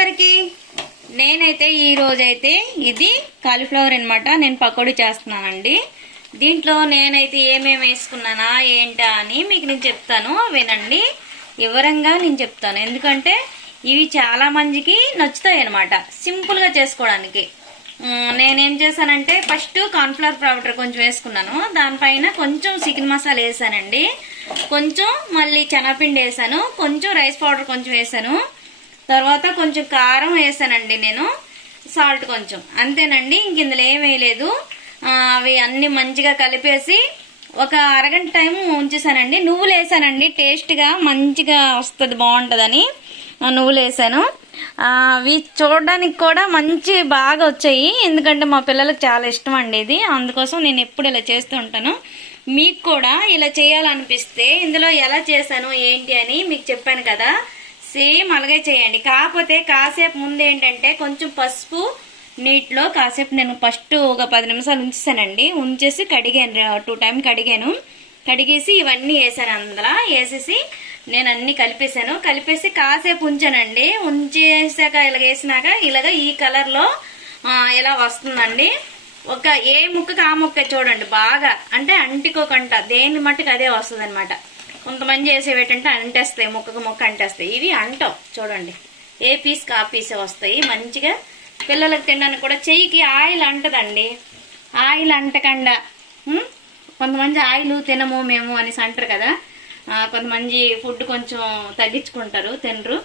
అందరికీ నేనైతే ఈ రోజైతే ఇది కాలీఫ్లవర్ అన్నమాట నేను పకోడీ చేస్తున్నానండి। దీంట్లో నేనైతే ఏమేమి వేసుకున్నానా ఏంటా అని మీకు నేను చెప్తాను, వినండి వివరంగా నేను చెప్తాను। ఎందుకంటే ఇవి చాలా మందికి నచ్చుతాయి అన్నమాట సింపుల్ గా చేసుకోవడానికి। నేనేం చేశానంటే ఫస్ట్ కార్న్ ఫ్లవర్ పౌడర్ కొంచెం వేసుకున్నాను, దానిపైన కొంచెం చికెన్ మసాలా వేసానండి, కొంచెం మళ్ళీ శనగపిండి వేసాను, కొంచెం రైస్ పౌడర్ కొంచెం వేసాను, తర్వాత కొంచెం కారం వేసానండి, నేను సాల్ట్ కొంచెం, అంతేనండి। ఇంక ఇందులో ఏం వేయలేదు। అవి అన్ని మంచిగా కలిపేసి ఒక అరగంట టైం ఉంచేసానండి। నువ్వులు వేసానండి, టేస్ట్గా మంచిగా వస్తుంది బాగుంటుందని నువ్వులు వేసాను। అవి చూడడానికి కూడా మంచి బాగా వచ్చాయి, ఎందుకంటే మా పిల్లలకు చాలా ఇష్టం అండి ఇది, అందుకోసం నేను ఎప్పుడు ఇలా చేస్తూ ఉంటాను। మీకు కూడా ఇలా చేయాలనిపిస్తే ఇందులో ఎలా చేశాను ఏంటి అని మీకు చెప్పాను కదా, సేమ్ అలాగే చేయండి। కాకపోతే కాసేపు ముందు ఏంటంటే కొంచెం పసుపు నీటిలో కాసేపు నేను ఫస్ట్ ఒక 10 నిమిషాలు ఉంచేసానండి, ఉంచేసి కడిగాను, 2 టైమ్స్ కడిగాను, కడిగేసి ఇవన్నీ వేసాను, అందులో వేసేసి నేను అన్ని కలిపేసాను, కలిపేసి కాసేపు ఉంచానండి। ఉంచేసాక ఇలాగ వేసినాక ఇలాగ ఈ కలర్లో ఇలా వస్తుందండి। ఒక ఏ ముక్కకి ఆ ముక్క చూడండి బాగా, అంటే అంటికోకంట దేని మట్టుకు అదే వస్తుంది అనమాట। కొంతమంది చేసేవేటంటే అంటేస్తాయి, ముక్కకు ముక్క అంటేస్తాయి, ఇవి అంటాం చూడండి, ఏ పీస్కి ఆ పీసే వస్తాయి మంచిగా। పిల్లలకు తినడానికి కూడా చెయ్యికి ఆయిల్ అంటదండి, ఆయిల్ అంటకుండా కొంతమంది ఆయిల్ తినము మేము అనేసి అంటారు కదా, కొంతమంది ఫుడ్ కొంచెం తగ్గించుకుంటారు, తినరు,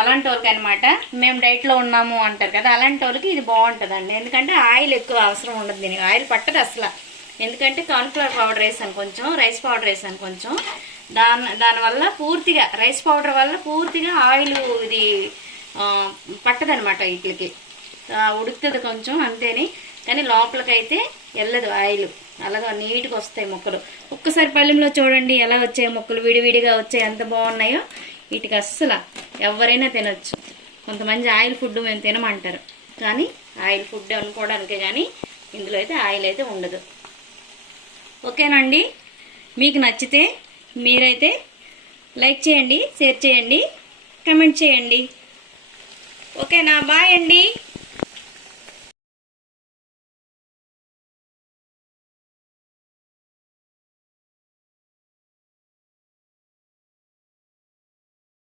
అలాంటి వాళ్ళకి అనమాట మేము డైట్లో ఉన్నాము అంటారు కదా, అలాంటి వాళ్ళకి ఇది బాగుంటుందండి। ఎందుకంటే ఆయిల్ ఎక్కువ అవసరం ఉండదు, దీనికి ఆయిల్ పట్టదు అసలు, ఎందుకంటే కార్న్ఫ్లవర్ పౌడర్ వేసాను కొంచెం, రైస్ పౌడర్ వేసాను కొంచెం, దానివల్ల పూర్తిగా రైస్ పౌడర్ వల్ల పూర్తిగా ఆయిల్ ఇది పట్టదనమాట, వీటికి ఉడుకుతుంది కొంచెం అంతేని, కానీ లోపలికైతే వెళ్ళదు ఆయిల్, అలాగా నీట్గా వస్తాయి ముక్కలు। ఒక్కసారి పళ్ళెంలో చూడండి ఎలా వచ్చాయి ముక్కలు, విడివిడిగా వచ్చాయి, ఎంత బాగున్నాయో। వీటికి అస్సలు ఎవరైనా తినొచ్చు, కొంతమంది ఆయిల్ ఫుడ్ మేము తినమంటారు, కానీ ఆయిల్ ఫుడ్ అనుకోవడానికే, కానీ ఇందులో అయితే ఆయిల్ అయితే ఉండదు। ఓకేనండి, మీకు నచ్చితే మీరైతే లైక్ చేయండి, షేర్ చేయండి, కమెంట్ చేయండి, ఓకేనా? బాయ్ అండి।